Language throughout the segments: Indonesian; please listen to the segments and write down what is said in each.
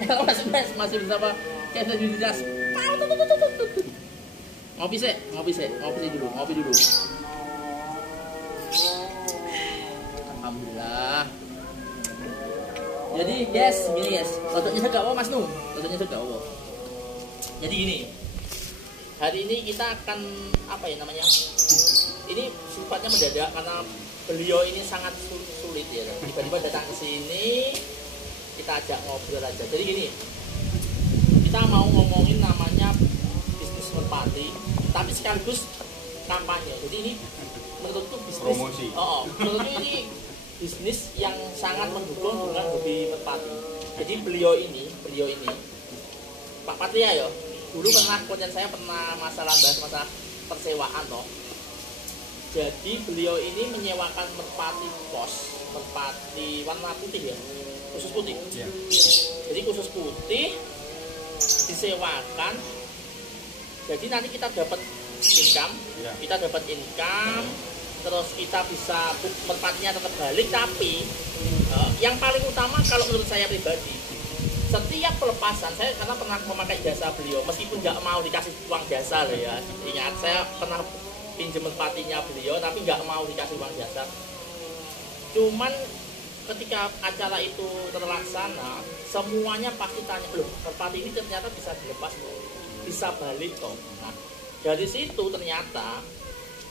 Halo Mas Bas, masih bersama Kevin Juditas. Ngopi dulu. Alhamdulillah. Jadi guys, gini guys, otaknya gak apa Mas Nu, otaknya gak apa. Jadi gini, hari ini kita akan apa ya namanya? Ini sifatnya mendadak karena beliau ini sangat sulit ya. Tiba-tiba datang ke sini, kita ajak ngobrol aja. Jadi gini, kita mau ngomongin namanya bisnis merpati, tapi sekaligus kampanye. Jadi ini menurutku bisnis promosi. Menurutku ini bisnis yang sangat mendukung dengan hobi merpati. Jadi beliau ini Pak Patria ya. Dulu pernah konten saya pernah bahas masalah persewaan toh. Jadi beliau ini menyewakan merpati pos, merpati warna putih ya, khusus putih. Ya. Jadi khusus putih disewakan. Jadi nanti kita dapat income, Ya. terus kita bisa merpatinya tetap balik. Tapi yang paling utama kalau menurut saya pribadi, setiap pelepasan saya karena pernah memakai jasa beliau, meskipun nggak mau dikasih uang jasa loh ya. Ingat saya pernah pinjam merpatinya beliau tapi nggak mau dikasih uang jasa. Cuman ketika acara itu terlaksana, semuanya pasti tanya, loh merpati ini ternyata bisa dilepas loh, bisa balik toh. Nah, dari situ ternyata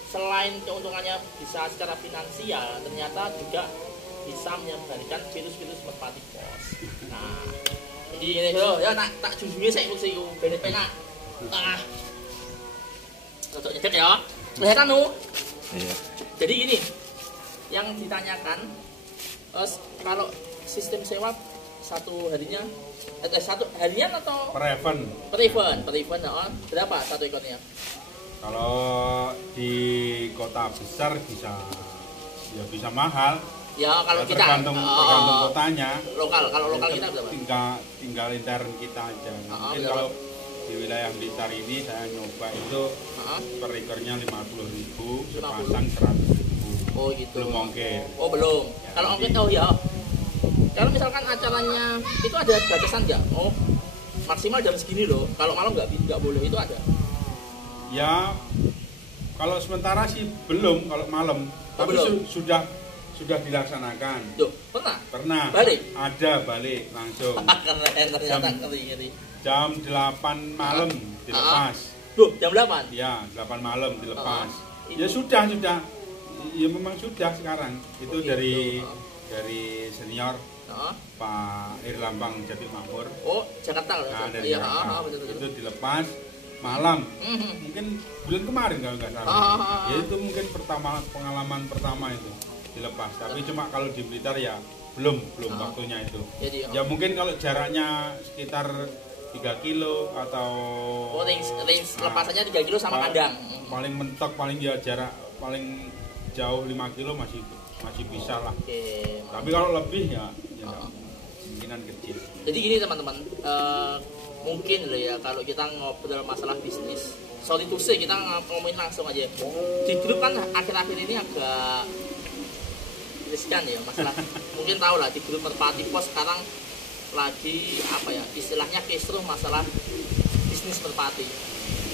selain keuntungannya bisa secara finansial, ternyata juga bisa menyebabkan virus-virus merpati pos. Nah, jadi ini loh, ya tak jujurnya saya kursi itu benefit nak. Nah, untuk nyedek ya. Kelihatan nu. Iya. Jadi gini, yang ditanyakan kalau sistem sewa satu harian atau Per event. per event berapa satu ekornya? Kalau di kota besar bisa mahal. Ya kalau kita tergantung kotanya. kalau lokal kita berapa? Tinggal intern kita aja. Mungkin berapa? kalau di wilayah Blitar ini saya nyoba itu per ekornya 50.000, sepasang 100.000. Oh gitu. Belum ongkir. Oh belum. Ya, Kalau ongkir jadi- ya. Kalau misalkan acaranya itu ada batasan nggak? Oh maksimal jam segini loh. Kalau malam nggak boleh, itu ada. Ya, kalau sementara sih belum, kalau malam. Tapi belum? sudah dilaksanakan. Tuh pernah? Pernah. Balik? Ada balik langsung. Keren ternyata ngeri. Jam 8 malam dilepas. Loh jam 8? Ya, 8 malam dilepas. Itu- Ya sudah. Ya memang sudah sekarang. Itu Oh, gitu. dari senior Pak Irlambang Jati Makmur. Oh Jakarta loh. Nah, dari Iya, Jakarta. betul. Itu dilepas malam. Mhm. Mungkin bulan kemarin kalau nggak salah. Ya itu mungkin pengalaman pertama itu dilepas. Tapi cuma kalau di Blitar ya belum waktunya itu. Jadi Ya mungkin kalau jaraknya sekitar 3 kilo atau range lepasannya 3 kilo sama kandang. paling mentok paling ya jarak paling jauh 5 kilo masih bisa lah. Oke. Tapi kalau lebih ya kemungkinan kecil. Jadi gini teman-teman, mungkin loh ya kalau kita ngobrol masalah bisnis, sorry to say kita ngomongin langsung aja. Di grup kan akhir-akhir ini agak riskan ya masalah. Mungkin tahu lah di grup merpati pos sekarang lagi apa ya istilahnya kisruh masalah bisnis merpati.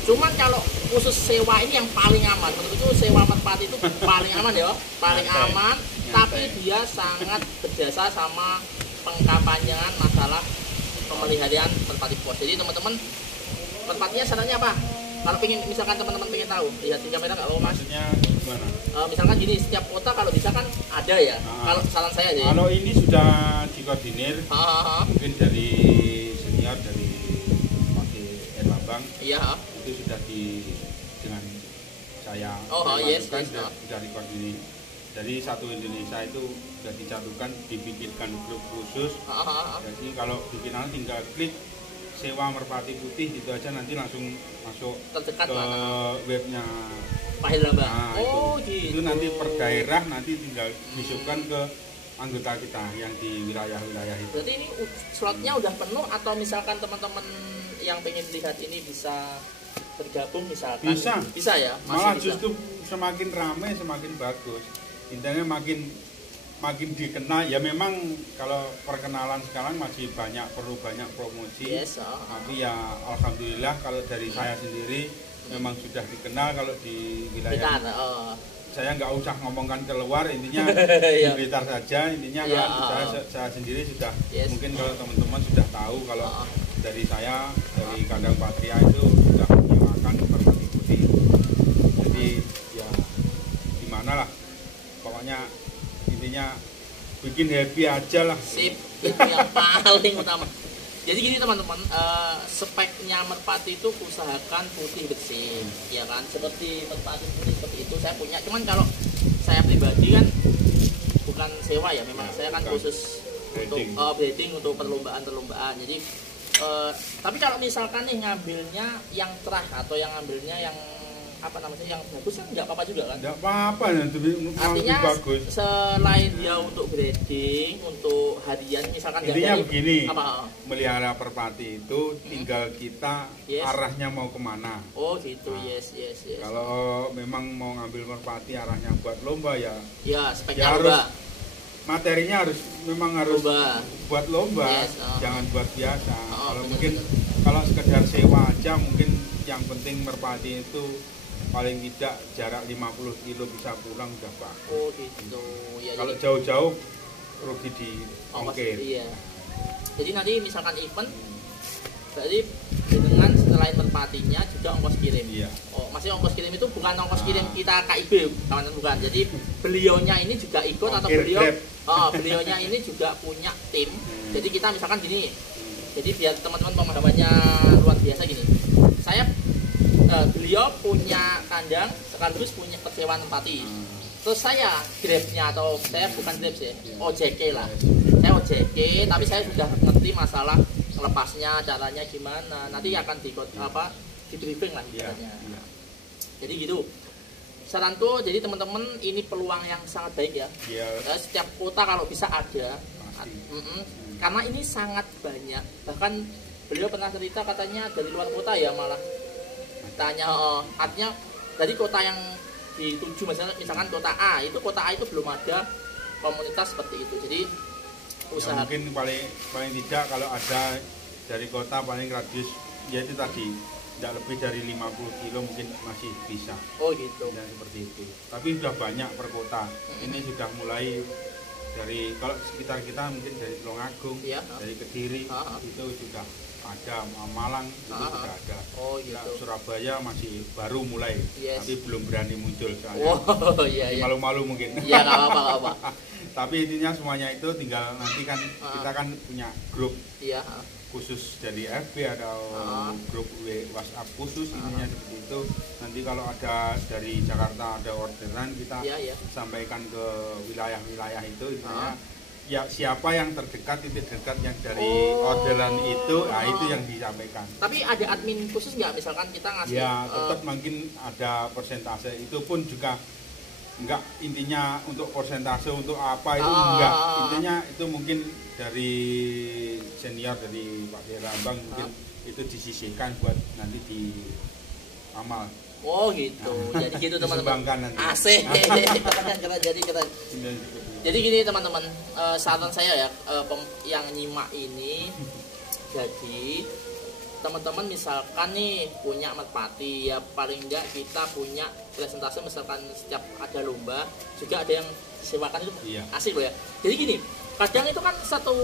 Cuman kalau khusus sewa ini yang paling aman, menurutku sewa merpati itu paling aman ya, paling aman. Tapi dia sangat berjasa sama pengkampanyean masalah pemeliharaan merpati pos. Jadi teman-teman merpatinya syaratnya apa? Kalau misalkan teman-teman pengen tahu, lihat di kamera nggak lo mas? Maksudnya gimana? Misalkan gini, setiap kota kalau bisa kan ada ya. Kalau saran saya aja. Kalau ini sudah dikoordinir, mungkin dari senior dari Pak Erlambang, Iya. itu sudah dengan saya Yes. sudah dikoordinir. Dari satu Indonesia itu sudah dicatatkan, dibikinkan grup khusus. Jadi kalau bikinan tinggal klik sewa merpati putih gitu aja, nanti langsung masuk Terdekat ke webnya Pak Irlambang. Nah, Gitu. itu nanti per daerah nanti tinggal disubkan ke anggota kita yang di wilayah-wilayah itu. Berarti ini slotnya udah penuh atau misalkan teman-teman yang pengen lihat ini bisa bergabung misalkan? Bisa ya? Malah bisa. justru semakin ramai semakin bagus. Intinya makin makin dikenal ya. Memang kalau perkenalan sekarang masih perlu banyak promosi. Yes, tapi ya alhamdulillah kalau dari saya sendiri memang sudah dikenal kalau di wilayah saya nggak usah ngomongkan keluar, intinya di Blitar saja, intinya kan saya sendiri sudah mungkin kalau teman-teman sudah tahu kalau dari saya dari kandang Patria itu sudah menyewakan merpati putih. Jadi ya gimana lah, pokoknya intinya bikin happy aja lah. Sip, itu yang paling utama. Jadi gini teman-teman, speknya merpati itu usahakan putih bersih, ya kan? Seperti merpati putih seperti itu saya punya. Cuman kalau saya pribadi kan bukan sewa ya, memang saya kan khusus breeding. Untuk breeding untuk perlombaan. Jadi tapi kalau misalkan nih ngambilnya yang cerah atau yang ngambilnya yang apa namanya yang bagus kan nggak apa-apa juga kan? Nggak apa-apa nanti artinya bagus. Selain dia untuk breeding, untuk harian misalkan intinya begini, apa? Melihara merpati itu tinggal kita arahnya mau kemana. Oh gitu, yes. Kalau memang mau ngambil merpati arahnya buat lomba ya speknya harus materinya memang harus lomba. Buat lomba, jangan buat biasa. Kalau mungkin kalau sekedar sewa aja mungkin yang penting merpati itu paling tidak jarak 50 kilo bisa pulang udah Pak. Oh gitu. Ya, kalau jauh-jauh rugi di ongkir. Iya. Jadi nanti misalkan event, berarti dengan selain merpatinya juga ongkos kirim. Iya. Oh, masih ongkos kirim itu bukan ongkos kirim kita KIB, kawan bukan. Jadi beliaunya ini juga ikut atau beliaunya ini juga punya tim. Jadi kita misalkan gini. Jadi biar teman-teman pemahamannya luar biasa gini. Beliau punya kandang sekaligus punya persewaan merpati. Terus saya grabnya atau saya bukan grab sih, OJK lah. Saya OJK, tapi saya sudah ngerti masalah lepasnya, caranya gimana. Nanti akan di briefing lah caranya. Jadi gitu. Saranku, jadi teman-teman ini peluang yang sangat baik ya. Setiap kota kalau bisa ada. Karena ini sangat banyak. Bahkan beliau pernah cerita katanya dari luar kota ya malah. Tanya artinya dari kota yang dituju misalkan kota A itu belum ada komunitas seperti itu. Jadi usaha mungkin paling tidak kalau ada dari kota paling radius ya itu tadi tidak lebih dari 50 kilo mungkin masih bisa. Oh gitu. Ya, seperti itu. Tapi sudah banyak per kota. Ini sudah mulai dari kalau sekitar kita mungkin dari Tulungagung, dari Kediri itu sudah ada, Malang itu sudah ada. Oh gitu. Surabaya masih baru mulai, tapi belum berani muncul soalnya. Oh iya. Malu-malu mungkin. Iya nggak apa-apa. Tapi intinya semuanya itu tinggal nanti kan kita kan punya grup khusus dari FB atau grup WhatsApp khusus intinya seperti itu. Nanti kalau ada dari Jakarta ada orderan kita sampaikan ke wilayah-wilayah itu intinya. Ya siapa yang terdekat titik dekat yang dari orderan itu, itu yang disampaikan. Tapi ada admin khusus nggak misalkan kita ngasih? Ya tetap mungkin ada persentase, itu pun juga enggak intinya untuk persentase untuk apa itu enggak, intinya itu mungkin dari senior dari Pak Dirambang mungkin itu disisihkan buat nanti di amal. Oh gitu, jadi gitu teman-teman. Asik. Keren. Jadi gini teman-teman, saran saya ya yang nyimak ini, jadi teman-teman misalkan nih punya merpati ya paling enggak kita punya presentasi misalkan setiap ada lomba juga ada yang disewakan itu asik loh ya. Jadi gini, kadang itu kan satu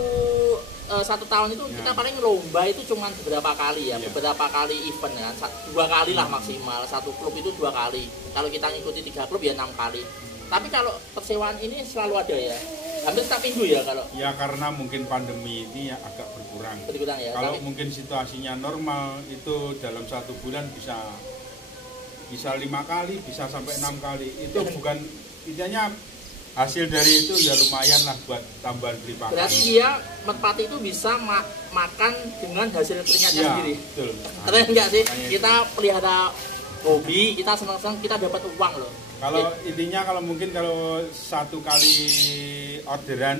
tahun itu kita paling lomba itu cuma beberapa kali ya, beberapa kali event ya, 2 kali lah maksimal, satu klub itu 2 kali. Kalau kita ngikuti 3 klub ya 6 kali. Tapi kalau persewaan ini selalu ada ya, hampir setiap minggu ya kalau. Ya karena mungkin pandemi ini ya agak berkurang ya. Kalau mungkin situasinya normal itu dalam 1 bulan bisa 5 kali, bisa sampai 6 kali. Itu bukan intinya hasil dari itu ya lumayan lah buat tambahan beli pakan. Berarti dia merpati itu bisa makan dengan hasil keringatnya sendiri. Betul. Keren nggak sih? Kita pelihara hobi, kita senang-senang kita dapat uang loh. Kalau intinya kalau mungkin kalau 1 kali orderan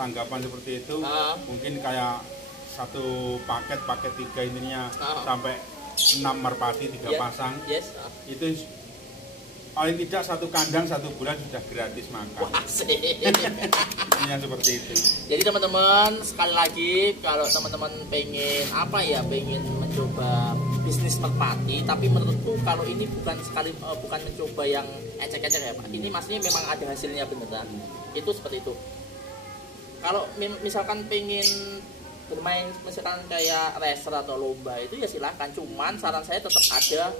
tanggapan seperti itu mungkin kayak 1 paket 3 intinya sampai 6 merpati 3 pasang itu paling tidak satu kandang 1 bulan sudah gratis makan. Wah, asik. Ini seperti itu. Jadi teman-teman, sekali lagi kalau teman-teman pengen apa ya, pengen mencoba bisnis merpati, tapi menurutku kalau ini bukan mencoba yang ecek-ecek ya Pak. Ini maksudnya memang ada hasilnya beneran. Itu seperti itu. Kalau misalkan pengen bermain misalkan kayak racer atau lomba itu ya silahkan, cuman saran saya tetap ada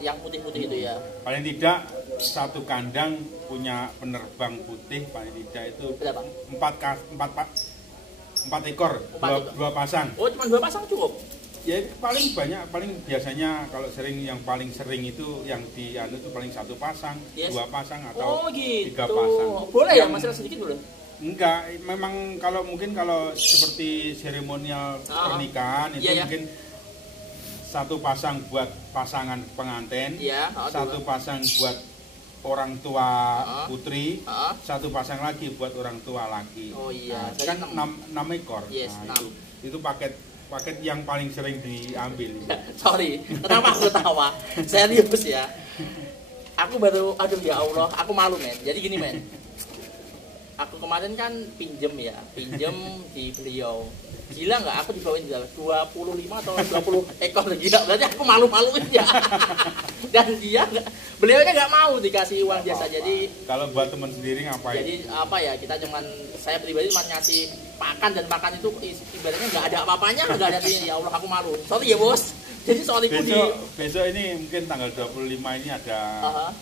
yang putih-putih itu ya. Paling tidak satu kandang punya penerbang putih paling tidak itu berapa? 4 ekor, 2 pasang. Oh, cuma 2 pasang cukup? Ya paling banyak, paling biasanya kalau yang paling sering itu yang di itu paling 1 pasang, yes. 2 pasang atau 3 pasang. Boleh ya, masalah sedikit boleh? Enggak, memang kalau seperti seremonial pernikahan itu mungkin 1 pasang buat pasangan pengantin, 1 pasang buat orang tua putri, 1 pasang lagi buat orang tua laki. Oh iya, kan 6 ekor. Yes, nah, itu paket yang paling sering diambil. Sorry, kenapa aku ketawa? Serius ya. Aku baru, aduh ya Allah, aku malu men. Jadi gini men, aku kemarin kan pinjem di beliau. Gila nggak? Aku dibawain 25 atau 20 ekor gila. Berarti aku malu-maluin ya. Dan beliaunya nggak mau dikasih uang jasa. Jadi kalau buat teman sendiri ngapain? Jadi apa ya? Saya pribadi cuma ngasih pakan, dan makan itu ibaratnya nggak ada apa-apanya, nggak ada artinya. Ya Allah, aku malu. Sorry ya bos. Jadi besok ini mungkin tanggal 25 ini ada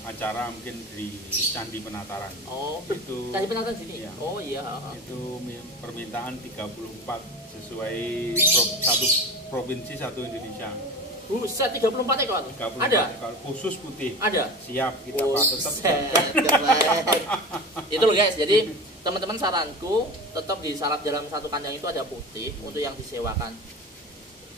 acara mungkin di Candi Penataran. Oh, itu Candi Penataran sini. Ya, oh iya. Itu permintaan 34 sesuai satu provinsi 1 Indonesia. Buset, 34 ekor. 34 ada ekor khusus putih. Ada. Siap, kita tetap. Itu loh guys. Jadi teman-teman, saranku tetap di syarat dalam 1 kandang itu ada putih untuk yang disewakan.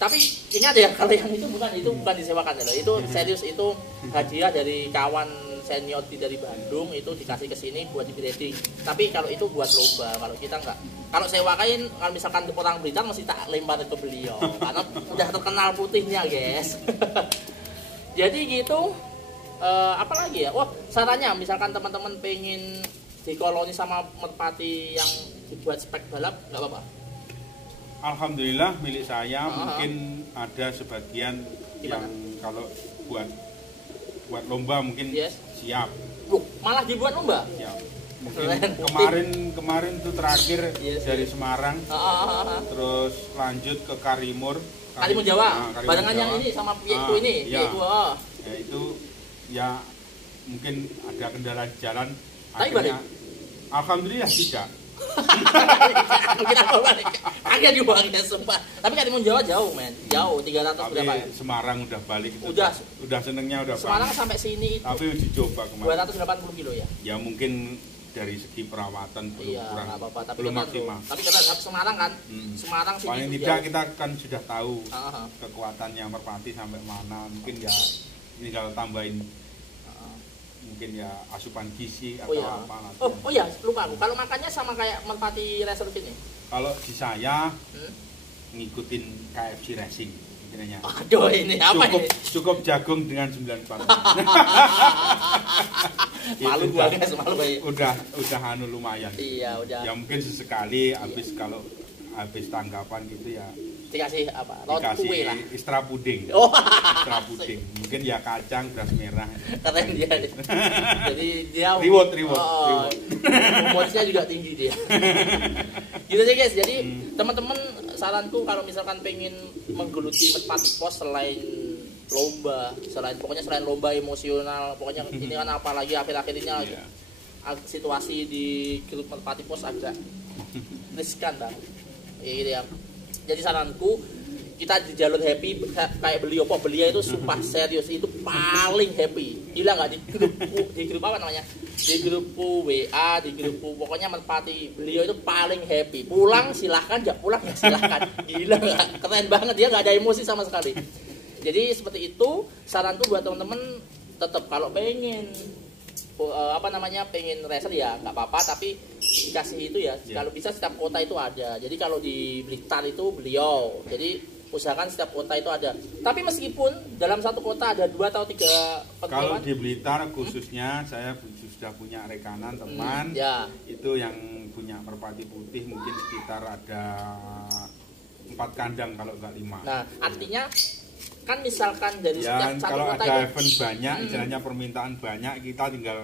Tapi ingat ya, kalau yang itu bukan disewakan ya. Itu serius, itu hadiah dari kawan senior dari Bandung, itu dikasih ke sini buat di breeding. Tapi kalau itu buat lomba, kalau kita enggak. Kalau sewakan, kalau misalkan orang Blitar mesti tak lempar ke beliau karena udah terkenal putihnya, guys. Jadi gitu. Apa lagi ya? Wah, sarannya misalkan teman-teman pengen dikoloni sama merpati yang dibuat spek balap, nggak apa-apa. Alhamdulillah milik saya mungkin ada sebagian yang kalau buat lomba mungkin siap. Malah dibuat lomba? Siap. Mungkin kemarin itu terakhir dari Semarang, terus lanjut ke Karimun Jawa. Barengan yang ini sama itu ini. Ya. Ya itu ya mungkin ada kendala di jalan. Akhirnya, alhamdulillah tidak. Kita balik. Agak juga sumpah. Tapi Karimun Jawa jauh men, jauh 300 berapa ya? Semarang udah balik. Udah senengnya udah. Semarang balik. Sampai sini itu. Tapi uji coba kemarin. 280 kilo ya. Ya mungkin dari segi perawatan belum kurang, belum maksimal. Tapi kita Semarang kan, Semarang sini. Paling tidak kita kan sudah tahu kekuatannya merpati sampai mana. Mungkin ya ini kalau tambahin mungkin ya asupan gizi atau apa. Oh iya, lupa aku. Kalau makannya sama kayak merpati racer ini? Kalau di saya ngikutin KFC Racing. Aduh, ini apa cukup jagung dengan 9 paru. Malu banget, malu banget. Udah lumayan. Iya, udah. Ya mungkin sesekali kalau habis tanggapan gitu ya dikasih apa? Dikasih lah. Istra puding. Istra puding. Mungkin ya kacang, beras merah. Keren dia. Jadi dia reward. Umurnya juga tinggi dia. Gitu aja guys. Jadi teman-teman, saranku kalau misalkan pengen menggeluti merpati pos selain lomba, selain lomba emosional, pokoknya ini kan apalagi akhir-akhir ini situasi di grup merpati pos agak riskan bang. Gitu ya. Jadi saranku, kita di jalur happy kayak beliau itu sumpah serius, itu paling happy. Gila nggak di grup apa namanya? Di grupku WA, di grupku pokoknya merpati beliau itu paling happy. Pulang silahkan, nggak pulang ya silahkan. Gila nggak? Keren banget, dia nggak ada emosi sama sekali. Jadi seperti itu saranku buat teman-teman, tetap kalau pengen pengen racer ya nggak apa-apa, tapi dikasih itu ya kalau bisa setiap kota itu ada. Jadi kalau di Blitar itu beliau, jadi usahakan setiap kota itu ada. Tapi meskipun dalam satu kota ada 2 atau 3 kalau di Blitar khususnya saya sudah punya rekanan teman ya. Itu yang punya merpati putih mungkin sekitar ada 4 kandang kalau enggak 5. Nah artinya kan misalkan dari ya, setiap satu kalau kota ada itu event banyak istilahnya permintaan banyak kita tinggal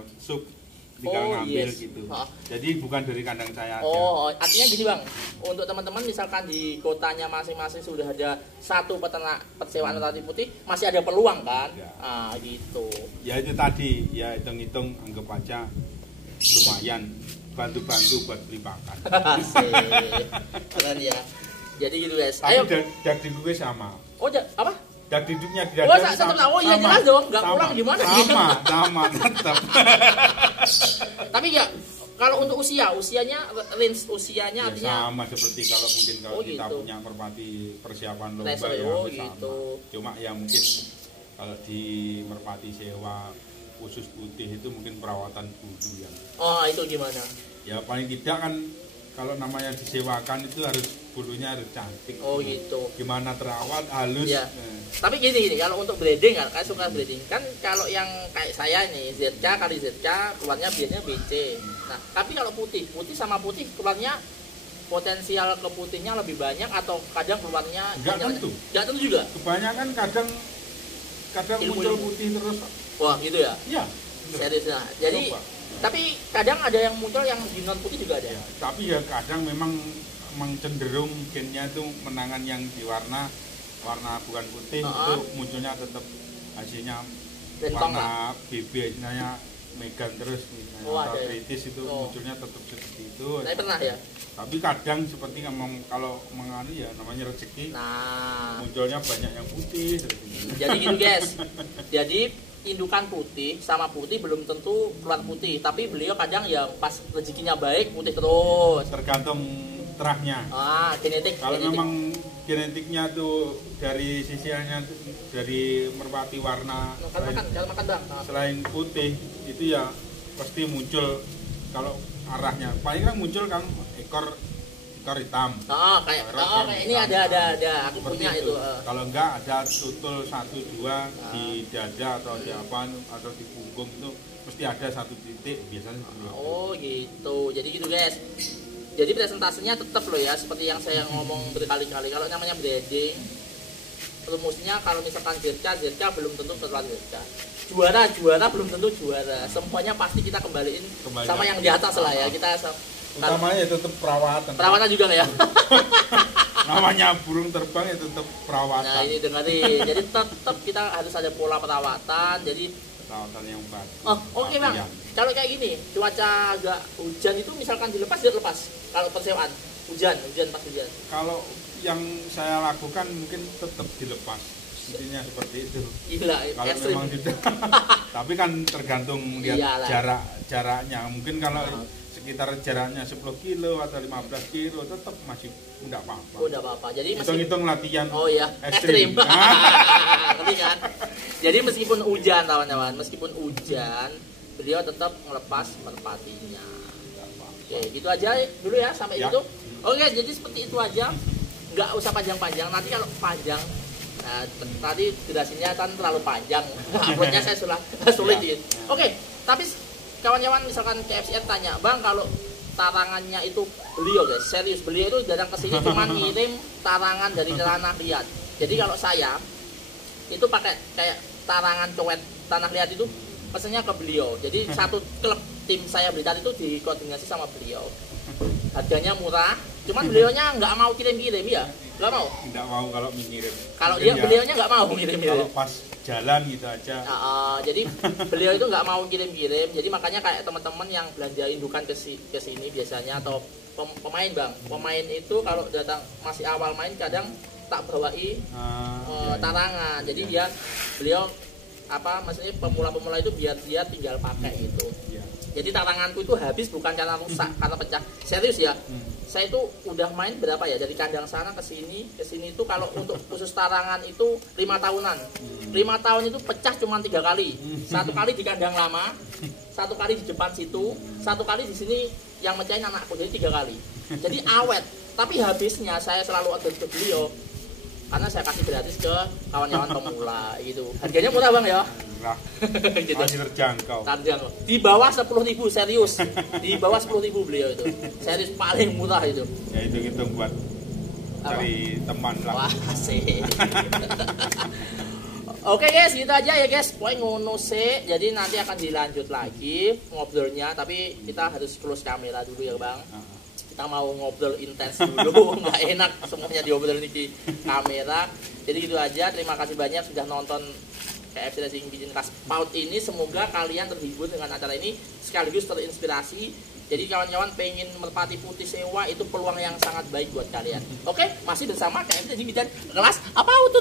ngambil gitu. Jadi bukan dari kandang saya aja. Artinya gini Bang, untuk teman-teman misalkan di kotanya masing-masing sudah ada satu peternak persewaan merpati putih, masih ada peluang kan? Ya. Gitu. Ya itu tadi, ya hitung-hitung anggap aja lumayan bantu-bantu buat beli pakan. Keren ya. Jadi gitu guys. Ayo. Dak gue sama. Apa? Dak duduknya di dada sama. Oh iya jelas dong, nggak pulang gimana? Sama tetap. Tapi ya kalau untuk usianya range usianya ya, artinya sama seperti kalau kita gitu. punya merpati persiapan lomba ya sama. Gitu. Cuma ya mungkin kalau di merpati sewa khusus putih itu mungkin perawatan dulu ya. Itu gimana? Ya paling tidak kan kalau namanya disewakan itu harus bulunya harus cantik. Gitu. Gimana terawat halus. Ya. Tapi gini kalau untuk breeding kan suka breeding kan kalau yang kayak saya nih ZK kali ZK keluarnya biasanya BC. Nah tapi kalau putih sama putih keluarnya potensial ke putihnya lebih banyak atau kadang keluarnya nggak tentu juga. Kebanyakan kadang muncul putih terus. Wah gitu ya? Iya. Serius nah. Jadi coba. Tapi kadang ada yang muncul yang di non putih juga ada. Ya, tapi ya kadang memang cenderung gennya itu menangan yang di warna bukan putih itu munculnya tetap hasilnya warna BB istilahnya megan terus atau kritis itu munculnya tetap seperti itu. Saya pernah ya. Tapi kadang seperti kalau menganu ya namanya rezeki. Munculnya banyak yang putih. Jadi gitu guys. Jadi indukan putih sama putih belum tentu keluar putih, tapi beliau kadang ya pas rezekinya baik putih terus. Tergantung terahnya. Genetik. Kalau memang genetiknya tuh dari sisiannya dari merpati warna selain putih itu ya pasti muncul kalau arahnya. Paling kan muncul kan ekor hitam. Kayak ini ada aku punya itu. Kalau enggak ada tutul 1-2 di dada atau di apa atau di punggung itu mesti ada 1 titik biasanya. Gitu. Jadi gitu guys. Jadi presentasinya tetap loh ya seperti yang saya ngomong berkali-kali. Kalau namanya breeding rumusnya kalau misalkan ZK belum tentu keluar ZK. Juara belum tentu juara. Semuanya pasti kita kembaliin sama yang di atas lah ya. Kita utamanya tetap perawatan. Perawatan juga nggak ya? Namanya burung terbang ya tetap perawatan. Nah ini dengerin. Jadi tetap kita harus ada pola perawatan. Jadi perawatan yang baik. Oke Bang. Kalau kayak gini, cuaca agak hujan itu misalkan dilepas dia lepas. Kalau persewaan hujan pas hujan. Kalau yang saya lakukan mungkin tetap dilepas. Intinya seperti itu. Gila, kalau ekstrim. Memang tidak. Tapi kan tergantung lihat jaraknya. Mungkin kalau sekitar jaraknya 10 kilo atau 15 kilo tetap masih enggak apa-apa. Enggak apa-apa. Jadi hitung-hitung latihan ekstrim. Ngerti kan? Jadi meskipun hujan kawan-kawan, beliau tetap melepas merpatinya. Oke, gitu aja dulu ya sampai itu. Oke, jadi seperti itu aja. Enggak usah panjang-panjang. Nanti kalau panjang tadi durasinya kan terlalu panjang. Uploadnya saya sulit. Oke, tapi kawan-kawan misalkan KFCR tanya, Bang kalau tarangannya itu beliau guys, serius beliau itu datang ke sini cuma ngirim tarangan dari tanah liat. Jadi kalau saya itu pakai kayak tarangan cowet tanah liat itu pesannya ke beliau. Jadi satu klub tim saya Blitar itu dikoordinasi sama beliau. Harganya murah, cuman beliaunya nggak mau kirim-kirim ya, nggak mau. Nggak mau kalau mengirim. Kalau beliaunya nggak mau kirim. Kalau pas jalan gitu aja. Jadi beliau itu nggak mau kirim-kirim. Jadi makanya kayak teman-teman yang belanja indukan ke sini biasanya atau pemain Bang, pemain itu kalau datang masih awal main kadang tak bawai tarangan. Jadi beliau maksudnya pemula-pemula itu biar dia tinggal pakai itu. Jadi taranganku itu habis bukan karena rusak, karena pecah. Serius ya. Saya itu udah main berapa ya dari kandang sana ke sini itu kalau untuk khusus tarangan itu 5 tahunan. 5 tahun itu pecah cuma 3 kali. 1 kali di kandang lama, 1 kali di depan situ, 1 kali di sini yang mecahin anakku. Jadi 3 kali. Jadi awet. Tapi habisnya saya selalu ada ke beliau. karena saya kasih gratis ke kawan-kawan pemula gitu. Harganya murah Bang ya. Murah. Gitu. Masih terjangkau. Di bawah 10.000 serius. Di bawah 10.000 beliau itu. Serius paling murah itu. Ya itu hitung buat cari teman lah. Wah, sih. Oke guys, gitu aja ya guys. Poin ngono sih. Jadi nanti akan dilanjut lagi ngobrolnya, tapi kita harus close kamera dulu ya Bang. Kita mau ngobrol intens dulu, nggak enak semuanya diobrolin di kamera. Jadi gitu aja. Terima kasih banyak sudah nonton KFC Racing Bikin Kelas PAUD ini. Semoga kalian terhibur dengan acara ini, sekaligus terinspirasi. Jadi kawan-kawan pengen merpati putih sewa itu peluang yang sangat baik buat kalian. Oke, masih bersama KFC Racing Bikin Kelas PAUD.